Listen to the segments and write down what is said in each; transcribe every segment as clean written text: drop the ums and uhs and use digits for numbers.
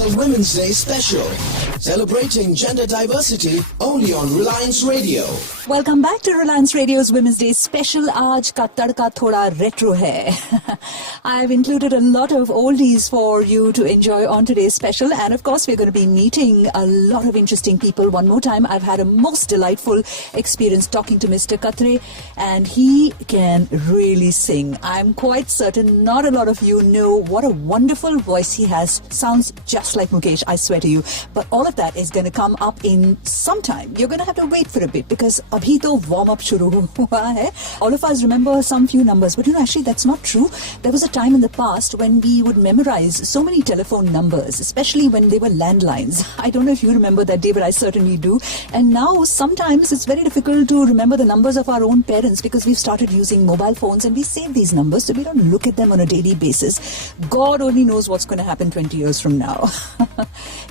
the Women's Day special, celebrating gender diversity only on Reliance Radio. Welcome back to Reliance Radio's Women's Day special. Aaj ka tadka thoda retro hai. I've included a lot of oldies for you to enjoy on today's special, and of course we're going to be meeting a lot of interesting people. One more time, I've had a most delightful experience talking to Mr. Katre, and he can really sing. I'm quite certain not a lot of you know what a wonderful voice he has. Sounds just like Mukesh, I swear to you. But all of that is going to come up in some time. You're going to have to wait for a bit because abhi to warm up shuru hua hai. All of us remember some few numbers, but actually that's not true. There was a time in the past when we would memorize so many telephone numbers, especially when they were landlines. I don't know if you remember that day, but I certainly do. And now sometimes it's very difficult to remember the numbers of our own parents because we've started using mobile phones and we save these numbers so we don't look at them on a daily basis. God only knows what's going to happen 20 years from now.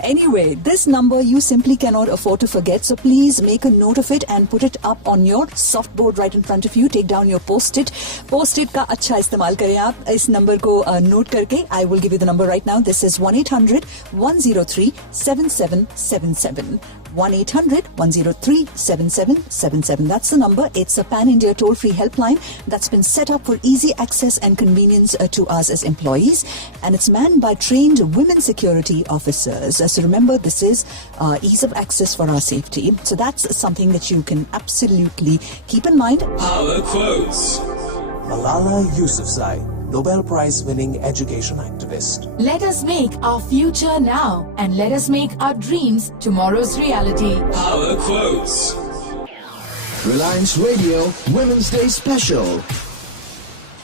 Anyway, this number you simply cannot afford to forget, so please make a note of it and put it up on your softboard right in front of you. Take down your post-it. Post-it ka अच्छा इस्तेमाल करें आप. इस number को note करके. I will give you the number right now. This is 1-800-103-7777. 1-800-103-7777. That's the number. It's a pan-India toll-free helpline that's been set up for easy access and convenience to us as employees, and it's manned by trained women security officers. So remember, this is ease of access for our safety. So that's something that you can absolutely keep in mind. Power quotes. Malala Yousafzai, Nobel Prize-winning education activist. Let us make our future now, and let us make our dreams tomorrow's reality. Power quotes. Reliance Radio Women's Day special.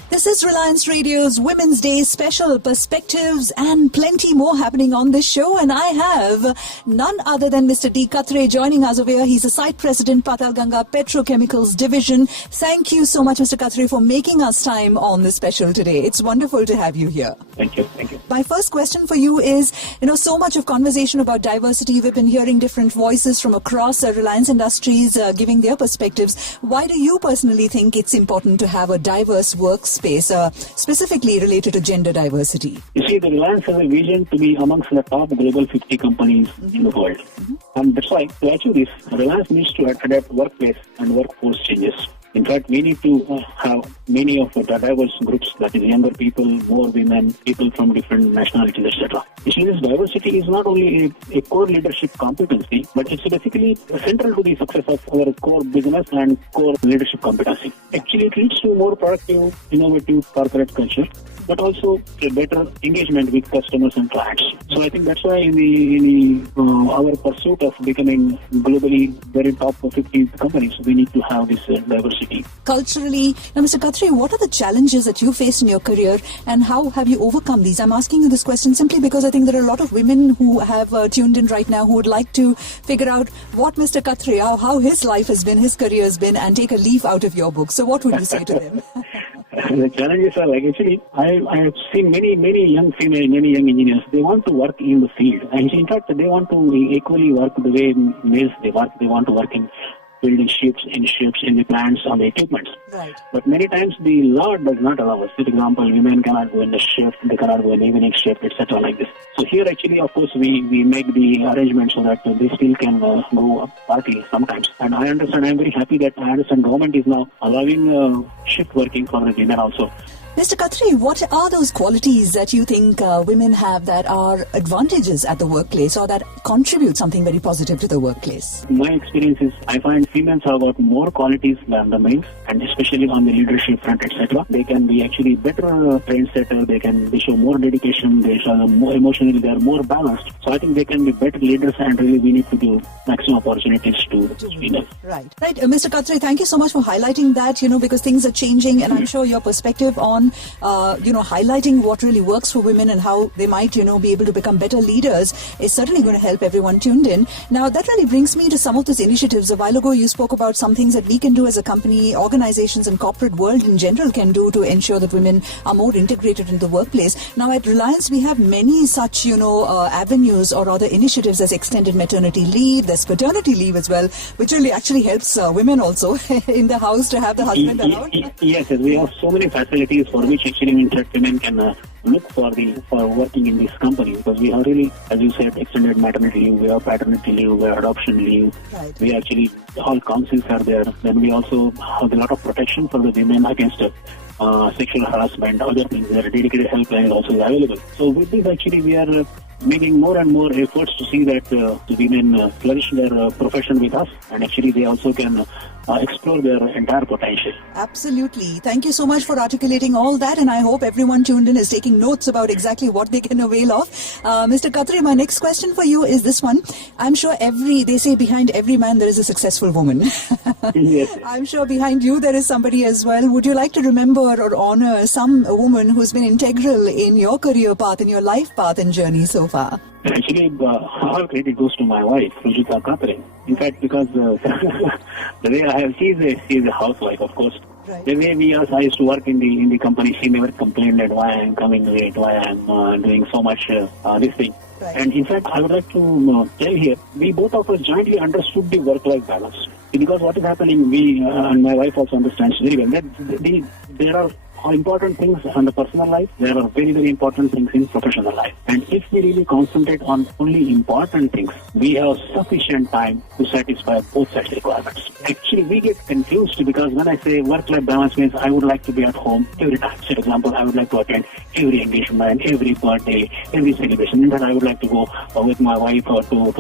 This is Reliance Radio's Women's Day special, perspectives and plenty more happening on this show. And I have none other than Mr. D. Katre joining us over here. He's a site president, Patalganga Petrochemicals division. Thank you so much, Mr. Katre, for making us time on this special today. It's wonderful to have you here. Thank you. Thank you. My first question for you is, so much of conversation about diversity. We've been hearing different voices from across Reliance Industries giving their perspectives. Why do you personally think it's important to have a diverse workspace? Specifically related to gender diversity? You see, the Reliance has a vision to be amongst the top global 50 companies in the world. And that's why, to achieve this, Reliance needs to adapt workplace and workforce changes. In fact, we need to have many of the diverse groups, that is younger people, more women, people from different nationalities, etc. This diversity is not only a core leadership competency, but it's basically central to the success of our core business and core leadership competency. Actually, it leads to more productive, innovative corporate culture, but also a better engagement with customers and clients. So I think that's why in our pursuit of becoming globally very top 50 companies, we need to have this diversity. Culturally, now Mr. Katre, what are the challenges that you faced in your career and how have you overcome these? I'm asking you this question simply because I think there are a lot of women who have tuned in right now who would like to figure out what Mr. Katre, how his life has been, his career has been, and take a leaf out of your book. So what would you say to them? The challenges are actually, I have seen many young female, many young engineers, they want to work in the field. And in fact, they want to equally work the way males they work. They want to work in building ships, in the plants, on the equipment. Right. But many times the law does not allow us. For example, women cannot go in the shift, they cannot go in evening shift, etc. like this. So here actually, of course, we make the arrangement so that they still can go partly sometimes. And I understand, I'm very happy that government is now allowing shift working for the women also. Mr. Katre, what are those qualities that you think women have that are advantages at the workplace or that contribute something very positive to the workplace? My experience is I find females have got more qualities than the males, and especially on the leadership front, etc. They can be actually better train setter, they show more dedication, they show more emotionally, they are more balanced. So I think they can be better leaders, and really we need to give maximum opportunities to females. Right. Mr. Katre, thank you so much for highlighting that, because things are changing, and I'm sure your perspective on highlighting what really works for women and how they might, be able to become better leaders is certainly going to help everyone tuned in. Now, that really brings me to some of those initiatives. A while ago, you spoke about some things that we can do as a company, organizations and corporate world in general can do to ensure that women are more integrated in the workplace. Now, at Reliance, we have many such, avenues or other initiatives as extended maternity leave, there's paternity leave as well, which really actually helps women also in the house to have the husband around. Yes, we have so many facilities for which actually women can look for working in this company, because we have really, as you said, extended maternity leave, we have paternity leave, we have adoption leave. Right. We actually, all councils are there. Then we also have a lot of protection for the women against sexual harassment, other things. There are dedicated helplines also available. So with this, actually, we are making more and more efforts to see that the women flourish their profession with us, and actually they also can explore their entire potential. Absolutely. Thank you so much for articulating all that, and I hope everyone tuned in is taking notes about exactly what they can avail of. Mr. Katre, my next question for you is this one. I'm sure they say behind every man there is a successful woman. Yes. I'm sure behind you there is somebody as well. Would you like to remember or honor some woman who's been integral in your career path, in your life path and journey so far? Actually, all credit goes to my wife, Ruchita, Katre. In fact, because the way I have, she is a housewife, of course. Right. The way I used to work in the company, she never complained that why I'm coming late, why I'm doing so much this thing. Right. And in fact, I would like to tell here, we both of us jointly understood the work-life balance. Because what is happening, we and my wife also understands very well that there are important things in the personal life, there are very, very important things in professional life. And if we really concentrate on only important things, we have sufficient time to satisfy both sets requirements. Actually, we get confused because when I say work-life balance means I would like to be at home every time. For example, I would like to attend every engagement, every birthday, every celebration. In fact, I would like to go with my wife or to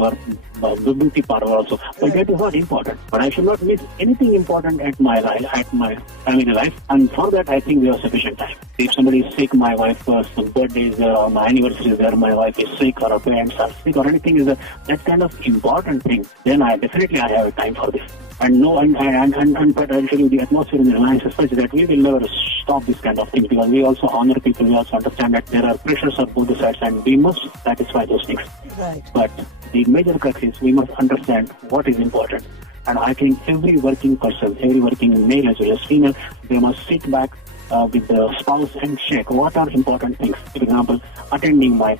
our beauty parlor also. But that is not important. But I should not miss anything important at my family life. And for that, I think we have sufficient time. If somebody is sick, my wife's birthday is there, or my anniversary is there, my wife is sick, or her parents are sick, or anything is that kind of important thing, then I definitely have time for this. And but I'll tell you, the atmosphere in the Reliance is such that we will never stop this kind of thing, because we also honor people, we also understand that there are pressures on both the sides and we must satisfy those things. Right. But the major crux is we must understand what is important. And I think every working person, every working male as well as female, they must sit back with the spouse and check what are important things. For example, attending my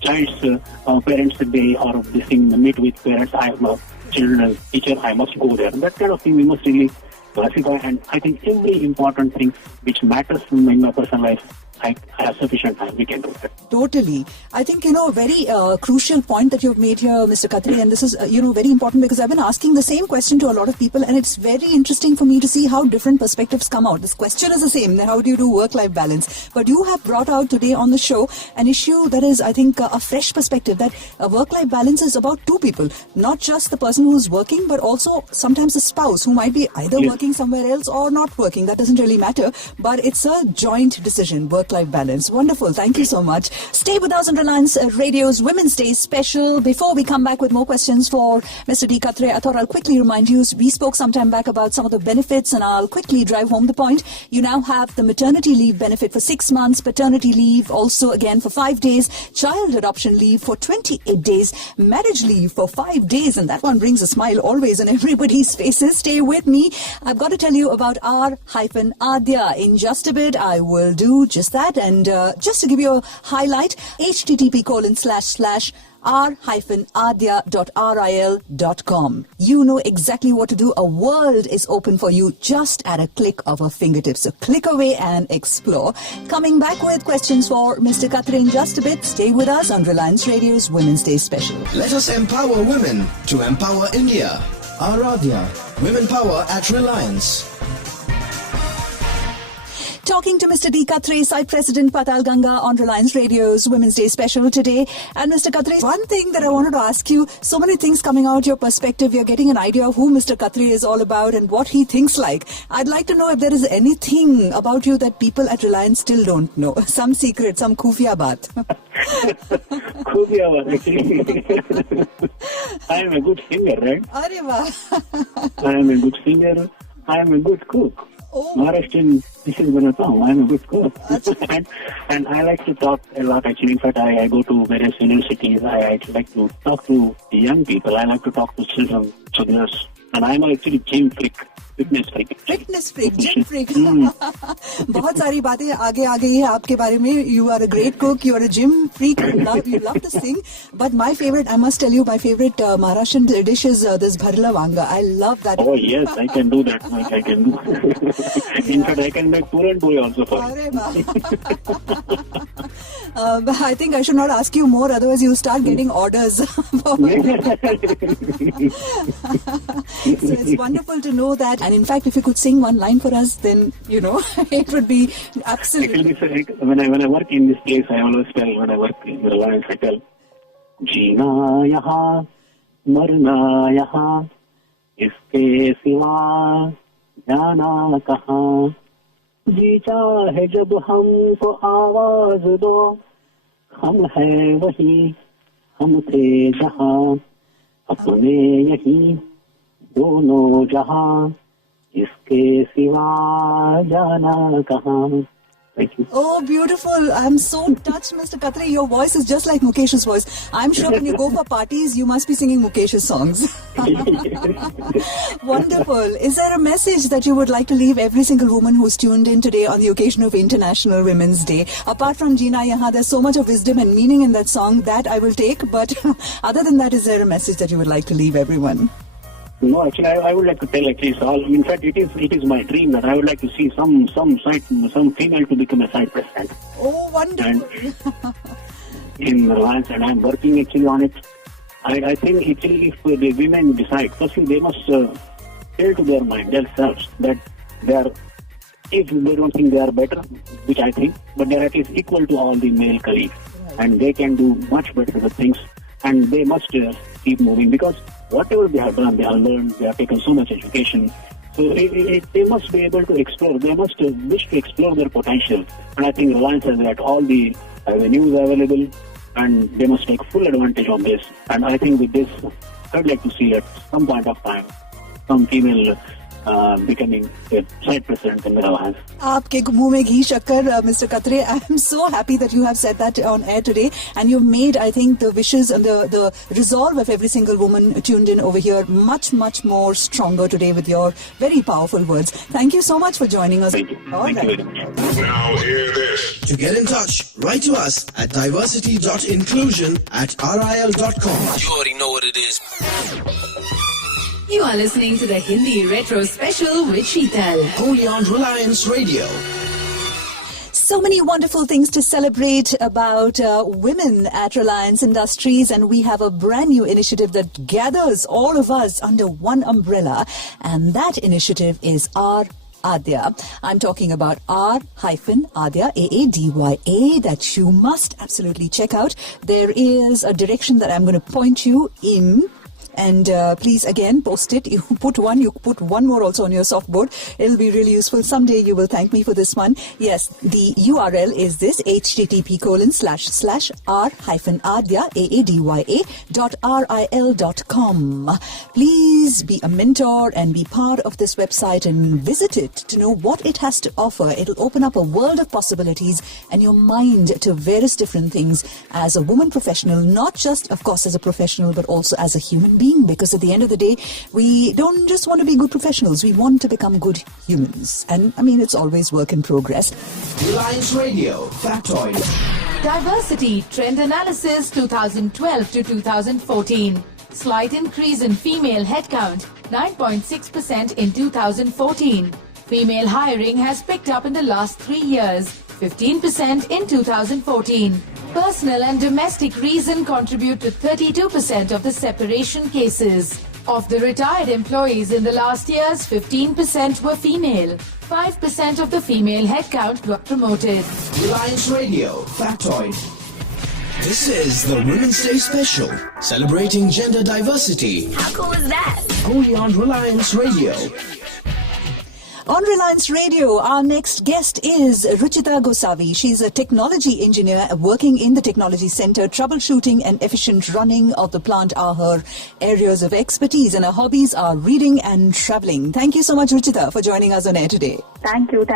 child's parents' day, or this thing, meet with parents. I am a children's teacher, I must go there. That kind of thing we must really classify. And I think every important thing which matters in my personal life, I have sufficient time, we can do that. Totally. I think, a very crucial point that you've made here, Mr. Katre, and this is, very important, because I've been asking the same question to a lot of people, and it's very interesting for me to see how different perspectives come out. This question is the same, how do you do work-life balance? But you have brought out today on the show an issue that is, I think, a fresh perspective, that work-life balance is about two people, not just the person who's working, but also sometimes the spouse who might be either working somewhere else or not working. That doesn't really matter, but it's a joint decision, work-life balance. Wonderful. Thank you so much. Stay with us on Reliance Radio's Women's Day special. Before we come back with more questions for Mr. D. Katre, I thought I'll quickly remind you, we spoke some time back about some of the benefits, and I'll quickly drive home the point. You now have the maternity leave benefit for 6 months, paternity leave also again for 5 days, child adoption leave for 28 days, marriage leave for 5 days, and that one brings a smile always on everybody's faces. Stay with me. I've got to tell you about R-Adya. In just a bit, I will do just that. And just to give you a highlight, http://r-adya.ril.com. You know exactly what to do. A world is open for you just at a click of a fingertip. So click away and explore. Coming back with questions for Mr. Katre in just a bit. Stay with us on Reliance Radio's Women's Day special. Let us empower women to empower India. Aradhya, Women Power at Reliance. Talking to Mr. D. Katre, Site President, Patalganga, on Reliance Radio's Women's Day special today. And Mr. Katre, one thing that I wanted to ask you, so many things coming out your perspective, you're getting an idea of who Mr. Katre is all about and what he thinks like. I'd like to know if there is anything about you that people at Reliance still don't know. Some secret, some khufia baat. Khufia baat, actually. I am a good singer, right? Arre wah. I am a good singer. I am a good cook. Oh. Maharashtrian dishes banata hu. I am a good cook. and I like to talk a lot, actually. In fact, I go to various universities. I like to talk to young people. I like to talk to children. So there's and I am actually gym freak, fitness freak. Fitness freak, gym freak. बहुत सारी बातें आगे आ गई है आपके बारे में. You are a great cook. You are a gym freak. You love to sing. But my favorite, I must tell you, my favorite Maharashtrian dish is this Patalganga. I love that. Oh yes, I can do that. I can do. In fact, I can make puran puri also for you. But I think I should not ask you more, otherwise you'll start getting orders. So it's wonderful to know that. And in fact, if you could sing one line for us, then, it would be absolutely. When I work in this place, I always tell, when I work in Reliance, I tell, जीना यहाँ, मरना यहाँ, इसके सिवा जाना कहाँ. जी चाहे जब हमको आवाज दो, हम हैं वही, हम थे जहाँ, अपने यही दोनों जहाँ, इसके सिवा जाना कहाँ. Thank you. Oh, beautiful. I'm so touched, Mr. Katre. Your voice is just like Mukesh's voice. I'm sure when you go for parties, you must be singing Mukesh's songs. Wonderful. Is there a message that you would like to leave every single woman who's tuned in today on the occasion of International Women's Day? Apart from Jeena Yahan, there's so much of wisdom and meaning in that song that I will take. But other than that, is there a message that you would like to leave everyone? No, actually, I would like to tell at least all. In fact, it is my dream that I would like to see some female to become a site president. Oh, wonderful! And in Reliance, and I'm working actually on it. I think actually, if the women decide, firstly they must tell to their mind themselves that they are, if they don't think they are better, which I think, but they are at least equal to all the male colleagues, and they can do much better the things, and they must keep moving, because whatever they have done, they have learned, they have taken so much education. So they must be able to explore, they must wish to explore their potential. And I think Reliance has got all the avenues available, and they must take full advantage of this. And I think with this, I would like to see at some point of time, some female becoming a site president in the Reliance. Aapke muh mein ghee shakkar, Mr. Katre. I am so happy that you have said that on air today, and you've made, I think, the wishes and the resolve of every single woman tuned in over here much, much more stronger today with your very powerful words. Thank you so much for joining us. Thank you. All Thank you right. very much. Now hear this. To get in touch, write to us at diversity.inclusion@ril.com. You already know what it is. You are listening to the Hindi Retro Special with Sheetal. Only on Reliance Radio. So many wonderful things to celebrate about women at Reliance Industries, and we have a brand new initiative that gathers all of us under one umbrella, and that initiative is our Adya. I'm talking about R-Adya, A-A-D-Y-A, that you must absolutely check out. There is a direction that I'm going to point you in. And please, again, post it. You put one more also on your softboard. It'll be really useful. Someday you will thank me for this one. Yes, the URL is this, http://r-adya.ril.com. Please be a mentor and be part of this website and visit it to know what it has to offer. It'll open up a world of possibilities and your mind to various different things as a woman professional, not just, of course, as a professional, but also as a human being. Because at the end of the day, we don't just want to be good professionals, we want to become good humans. And I mean, it's always work in progress. Reliance Radio, Factoid. Diversity Trend Analysis 2012 to 2014. Slight increase in female headcount, 9.6% in 2014. Female hiring has picked up in the last 3 years, 15% in 2014. Personal and domestic reason contribute to 32% of the separation cases. Of the retired employees in the last years, 15% were female. 5% of the female headcount were promoted. Reliance Radio, Factoid. This is the Women's Day Special, celebrating gender diversity. How cool is that? Only on Reliance Radio. On Reliance Radio, our next guest is Ruchita Gosavi. She's a technology engineer working in the Technology Center. Troubleshooting and efficient running of the plant are her areas of expertise, and her hobbies are reading and traveling. Thank you so much, Ruchita, for joining us on air today. Thank you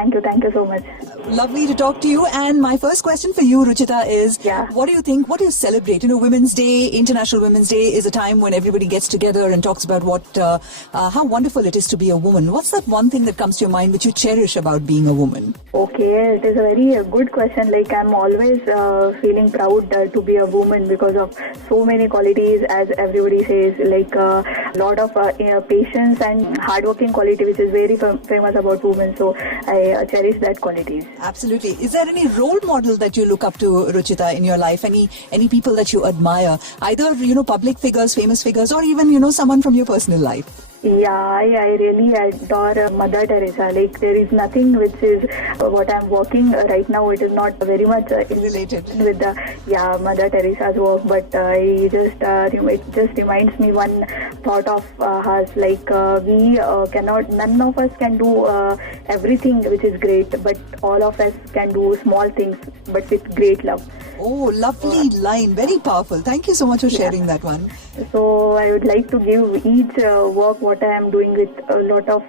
so much. Lovely to talk to you. And my first question for you, Ruchita, is what do you think? What do you celebrate? Women's Day, International Women's Day is a time when everybody gets together and talks about how wonderful it is to be a woman. What's that one thing that comes to your mind which you cherish about being a woman? Okay, it is a very good question. I'm always feeling proud to be a woman because of so many qualities, as everybody says, a lot of patience and hardworking quality, which is very famous about women. So I cherish that qualities. Absolutely. Is there any role model that you look up to, Ruchita, in your life? Any people that you admire? Either, public figures, famous figures, or even, someone from your personal life? Yeah, I really adore Mother Teresa. There is nothing which is what I'm working right now. It is not very much related with the Mother Teresa's work, but it just reminds me one thought of hers. None of us can do everything which is great, but all of us can do small things, but with great love. Oh, lovely line. Very powerful. Thank you so much for sharing that one. So I would like to give each work what I am doing with a lot of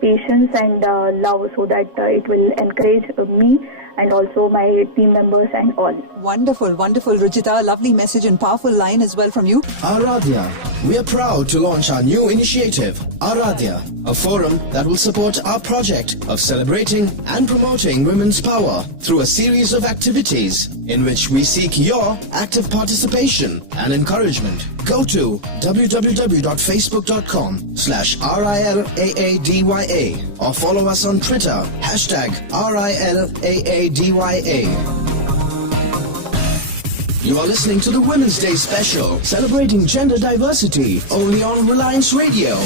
patience and love, so that it will encourage me and also my team members and all. Wonderful, wonderful, Ruchita. Lovely message and powerful line as well from you. Aradhya. We are proud to launch our new initiative, Aradhya, a forum that will support our project of celebrating and promoting women's power through a series of activities in which we seek your active participation and encouragement. Go to www.facebook.com/RILAADYA or follow us on Twitter, #RILAADYA. You are listening to the Women's Day special, celebrating gender diversity, only on Reliance Radio.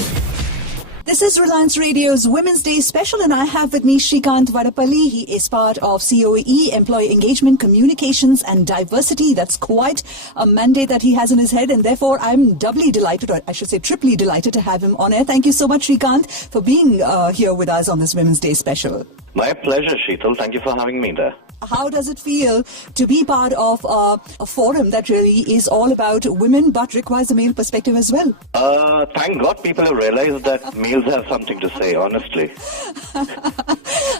This is Reliance Radio's Women's Day special, and I have with me Shrikant Vadapalli. He is part of COE, Employee Engagement, Communications and Diversity. That's quite a mandate that he has in his head, and therefore I'm doubly delighted, or I should say triply delighted, to have him on air. Thank you so much, Shrikant, for being here with us on this Women's Day special. My pleasure, Sheetal. Thank you for having me there. How does it feel to be part of a forum that really is all about women but requires a male perspective as well? Thank God people have realized that males have something to say, honestly.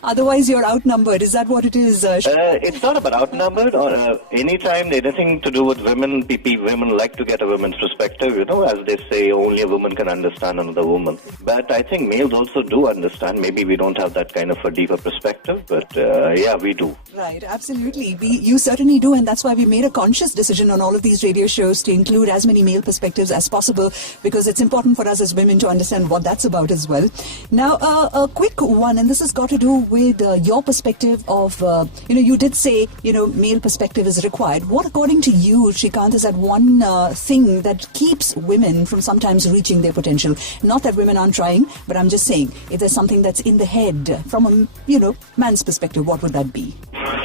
Otherwise, you're outnumbered. Is that what it is? It's not about outnumbered or anytime anything to do with women, women like to get a woman's perspective. As they say, only a woman can understand another woman. But I think males also do understand. Maybe we don't have that kind of a deeper perspective, but we do. Right, absolutely. You certainly do, and that's why we made a conscious decision on all of these radio shows to include as many male perspectives as possible, because it's important for us as women to understand what that's about as well. Now, a quick one, and this has got to do with your perspective of, you did say, male perspective is required. What, according to you, Shrikant, is that one thing that keeps women from sometimes reaching their potential? Not that women aren't trying, but I'm just saying, if there's something that's in the head from a, man's perspective, what would that be?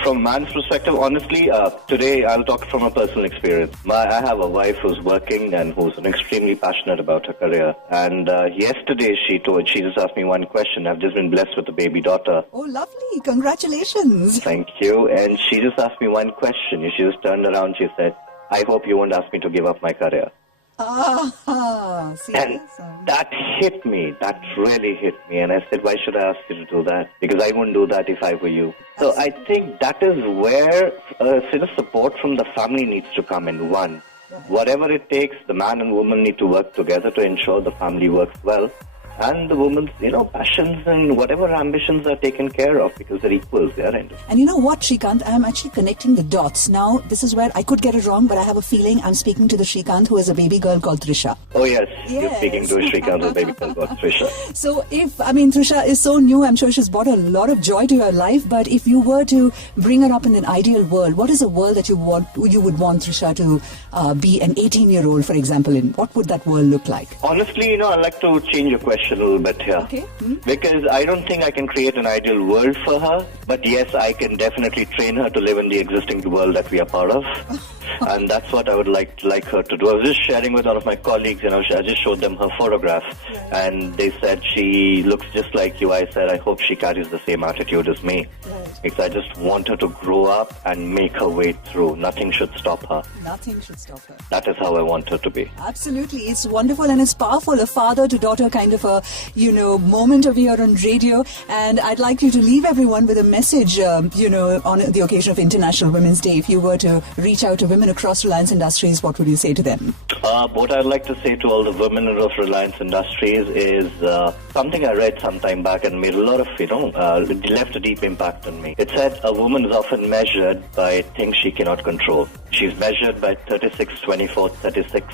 From man's perspective, honestly, today I'll talk from a personal experience. I have a wife who's working and who's extremely passionate about her career. And yesterday she just asked me one question. I've just been blessed with a baby daughter. Oh, lovely. Congratulations. Thank you. And she just asked me one question. She just turned around. She said, I hope you won't ask me to give up my career. And that hit me. That really hit me. And I said, why should I ask you to do that? Because I wouldn't do that if I were you. So I think that is where support from the family needs to come in. One, whatever it takes, the man and woman need to work together to ensure the family works well. And the woman's, passions and whatever ambitions are taken care of, because they're equals there. And you know what, Shrikant? I'm actually connecting the dots. Now, this is where I could get it wrong, but I have a feeling I'm speaking to the Shrikant who has a baby girl called Trisha. Oh, yes. You're speaking to a Shrikant with a baby girl called Trisha. So Trisha is so new. I'm sure she's brought a lot of joy to your life. But if you were to bring her up in an ideal world, what is a world that you would want Trisha to be an 18-year-old, for example, in? What would that world look like? Honestly, I'd like to change your question a little bit here. Okay. Because I don't think I can create an ideal world for her, but yes, I can definitely train her to live in the existing world that we are part of. And that's what I would like her to do. I was just sharing with one of my colleagues, I just showed them her photograph, and they said she looks just like you. I said, I hope she carries the same attitude as me. Because I just want her to grow up and make her way through. Nothing should stop her. Nothing should stop her. That is how I want her to be. Absolutely. It's wonderful and it's powerful. A father-to-daughter kind of a, moment over here on radio. And I'd like you to leave everyone with a message, on the occasion of International Women's Day. If you were to reach out to women across Reliance Industries, what would you say to them? What I'd like to say to all the women of Reliance Industries is something I read some time back and made a lot of, left a deep impact on me. It said a woman is often measured by things she cannot control. She's measured by 36, 24, 36,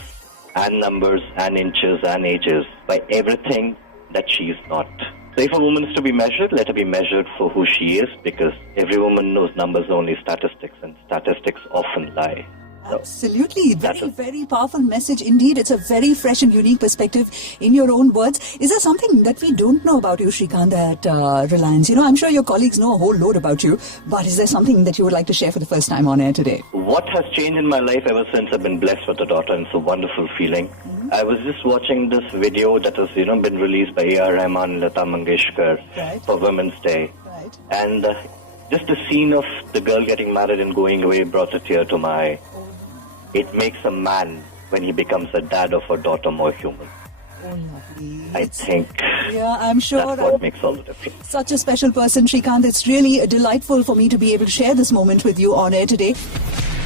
and numbers, and inches, and ages, by everything that she is not. So if a woman is to be measured, let her be measured for who she is, because every woman knows numbers are only statistics, and statistics often lie. Absolutely. Very, very powerful message indeed. It's a very fresh and unique perspective in your own words. Is there something that we don't know about you, Shrikant, at Reliance? I'm sure your colleagues know a whole load about you, but is there something that you would like to share for the first time on air today? What has changed in my life ever since I've been blessed with a daughter, and it's a wonderful feeling. I was just watching this video that has, been released by A.R. Rahman and Lata Mangeshkar for Women's Day. Right. And just the scene of the girl getting married and going away brought a tear to my eye. It makes a man, when he becomes a dad of a daughter, more human. Oh, lovely. I think I'm sure that's what makes all the difference. Such a special person, Shrikant. It's really delightful for me to be able to share this moment with you on air today.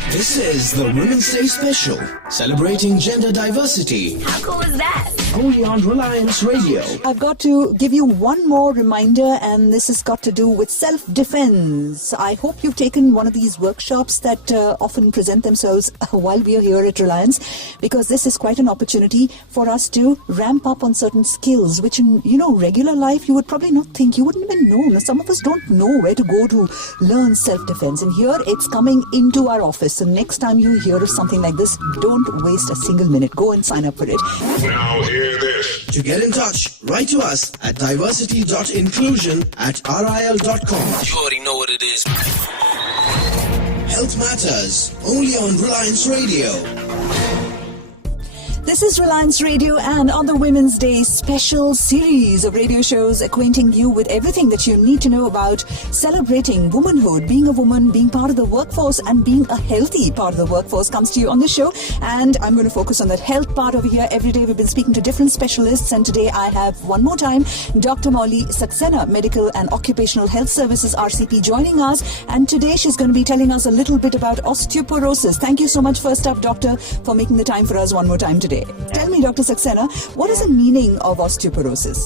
This is the Women's Day Special, celebrating gender diversity. How cool is that? Only on Reliance Radio. I've got to give you one more reminder, and this has got to do with self-defense. I hope you've taken one of these workshops that often present themselves while we are here at Reliance, because this is quite an opportunity for us to ramp up on certain skills, which in, regular life you would probably not think, you wouldn't even know. Some of us don't know where to go to learn self-defense, and here it's coming into our office. So next time you hear of something like this, don't waste a single minute. Go and sign up for it. Now hear this. To get in touch, write to us at diversity.inclusion@ril.com. You already know what it is. Health Matters, only on Reliance Radio. This is Reliance Radio, and on the Women's Day special series of radio shows acquainting you with everything that you need to know about celebrating womanhood, being a woman, being part of the workforce, and being a healthy part of the workforce comes to you on the show. And I'm going to focus on that health part over here. Every day we've been speaking to different specialists, and today I have one more time Dr. Molly Saxena, Medical and Occupational Health Services RCP, joining us. And today she's going to be telling us a little bit about osteoporosis. Thank you so much, first up, Doctor, for making the time for us one more time today. Tell me, Dr. Saxena, what is the meaning of osteoporosis?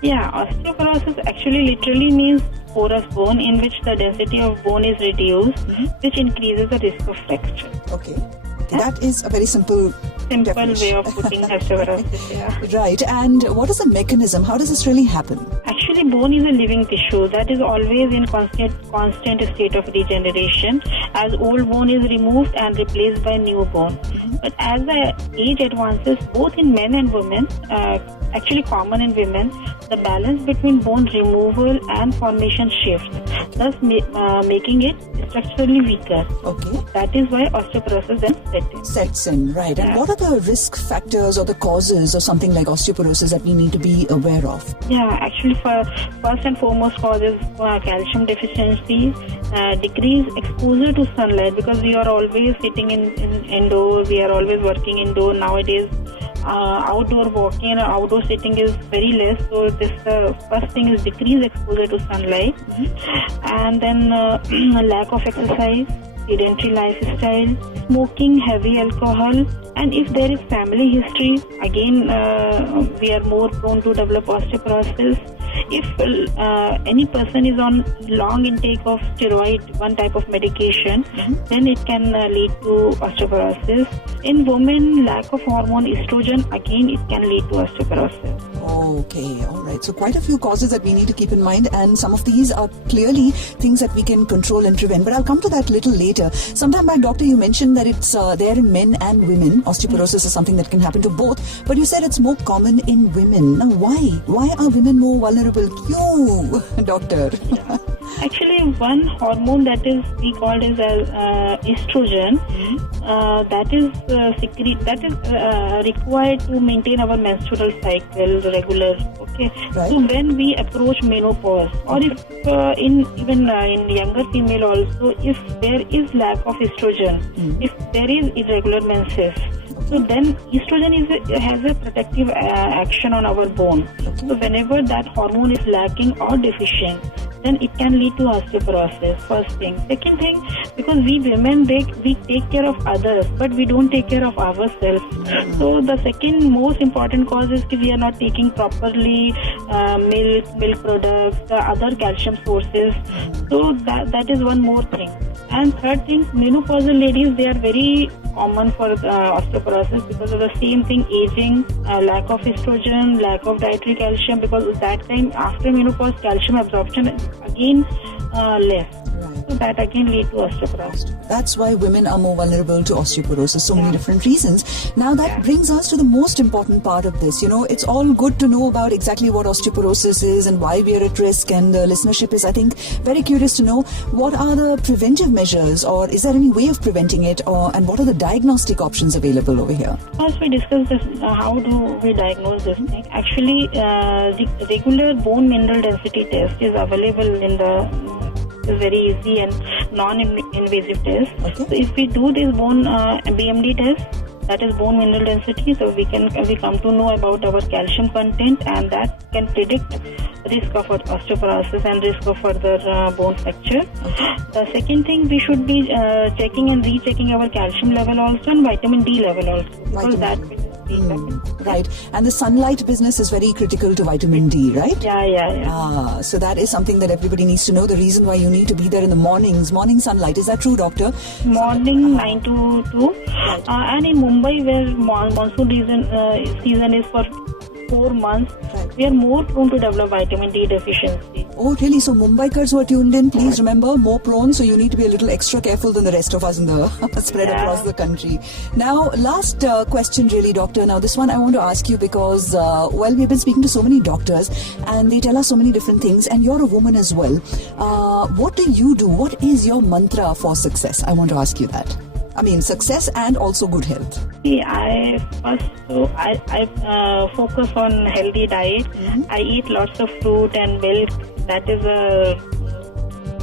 Yeah, osteoporosis actually literally means porous bone in which the density of bone is reduced, which increases the risk of fracture. Okay. That is a very simple way of putting osteoporosis. Yeah. Right. And what is the mechanism? How does this really happen? Actually, bone is a living tissue that is always in constant state of regeneration, as old bone is removed and replaced by new bone. But as the age advances, both in men and women, actually common in women, the balance between bone removal and formation shifts, thus making it structurally weaker. Okay. That is why osteoporosis then sets in. Right. And what are the risk factors or the causes of something like osteoporosis that we need to be aware of? Yeah, actually first and foremost causes calcium deficiency, decreased exposure to sunlight, because we are always sitting in indoors, we are always working indoor nowadays. Outdoor walking and outdoor sitting is very less, so this first thing is decreased exposure to sunlight, and then lack of exercise, sedentary lifestyle, smoking, heavy alcohol, and if there is family history, again we are more prone to develop osteoporosis. If any person is on long intake of steroid, one type of medication, then it can lead to osteoporosis. In women, lack of hormone estrogen, again it can lead to osteoporosis. Okay, all right. So quite a few causes that we need to keep in mind, and some of these are clearly things that we can control and prevent. But I'll come to that a little later. Sometime back, Doctor, you mentioned that it's there in men and women. Osteoporosis is something that can happen to both, but you said it's more common in women. Now, why? Why are women more vulnerable? You, Doctor. Actually, one hormone that is we called as estrogen, that is required to maintain our menstrual cycle regular. Okay, Right. so when we approach menopause, or if in younger female also, if there is lack of estrogen, if there is irregular menses, so then estrogen has a protective action on our bone. So whenever that hormone is lacking or deficient, then it can lead to osteoporosis. First thing. Second thing, because we women we take care of others, but we don't take care of ourselves. So the second most important cause is that we are not taking properly milk products, the other calcium sources. So that is one more thing. And third thing, menopausal ladies, they are very common for osteoporosis because of the same thing, aging, lack of estrogen, lack of dietary calcium, because at that time after menopause calcium absorption again less. So that again lead to osteoporosis. That's why women are more vulnerable to osteoporosis, so many different reasons. Now that brings us to the most important part of this. You know, it's all good to know about exactly what osteoporosis is and why we are at risk, and the listenership is, I think, very curious to know what are the preventive measures, or is there any way of preventing it, and what are the diagnostic options available over here? First we discuss this, how do we diagnose this thing. Actually, the regular bone mineral density test is available in the very easy and non-invasive test. Okay. So if we do this bone BMD test, that is bone mineral density, so we come to know about our calcium content, and that can predict risk of osteoporosis and risk of further bone fracture. The second thing, we should be checking and rechecking our calcium level also and vitamin D level also, because that will Right. And the sunlight business is very critical to vitamin D, right? Yeah. So that is something that everybody needs to know. The reason why you need to be there in the mornings, morning sunlight. Is that true, doctor? Morning 9 to 2. And in Mumbai, where monsoon season is for 4 months, we are more prone to develop vitamin D deficiency. Oh, really? So Mumbaikars who are tuned in, please remember, more prone, so you need to be a little extra careful than the rest of us in the spread across the country. Now, last question really, doctor. Now, this one I want to ask you because, we've been speaking to so many doctors and they tell us so many different things, and you're a woman as well. What do you do? What is your mantra for success? I want to ask you that. I mean, success and also good health. I focus on healthy diet. I eat lots of fruit and milk. That is a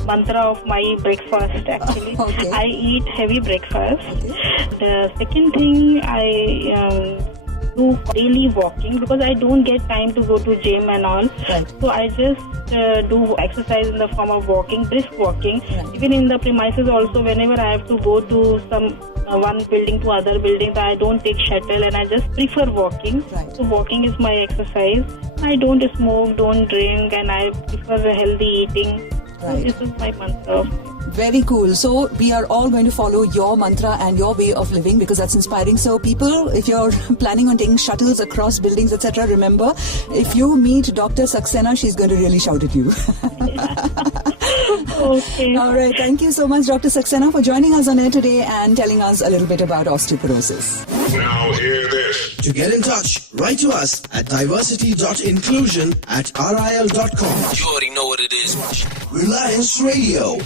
mantra of my breakfast, actually. Okay. I eat heavy breakfast. Okay. The second thing, I do daily walking, because I don't get time to go to gym and all. Right. So I just do exercise in the form of walking, brisk walking. Right. Even in the premises also, whenever I have to go to some one building to other buildings, I don't take shuttle and I just prefer walking. Right. So walking is my exercise. I don't smoke, don't drink, and I prefer healthy eating. So Right. this is my mantra. Very cool. So we are all going to follow your mantra and your way of living, because that's inspiring. So people, if you're planning on taking shuttles across buildings, etc., remember, if you meet Dr. Saxena, she's going to really shout at you. Okay. All right. Thank you so much, Dr. Saxena, for joining us on air today and telling us a little bit about osteoporosis. Now hear this. To get in touch, write to us at diversity.inclusion@ril.com. You already know what it is. Reliance Radio.